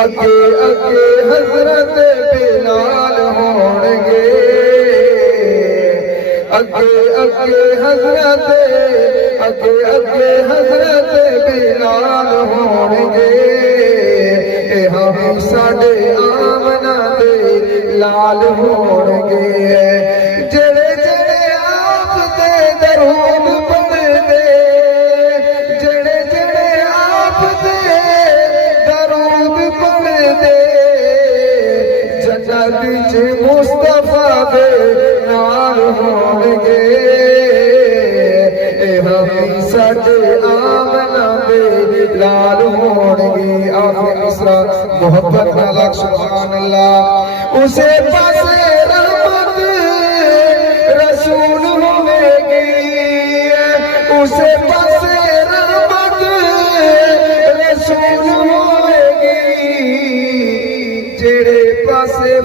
اگے اگے حضرت بلال ہون گے اگے اگے حضرت بلال ہون گے ہم ساڈے آمنہ دے لال ہون گے جڑے جڑے آپ دے درود پڑھ دے جڑے جڑے آپ دے درود پڑھ دے جنت وچ مصطفیٰ دے نال ہون گے ہم ساڈے آمنہ دے لال ہون گے آخر اسرا محبت نال سبحان اللہ اسے پاسے رحمت رسول ہوے گی اسے پاسے رحمت رسول ہوے گی جڑے پاسے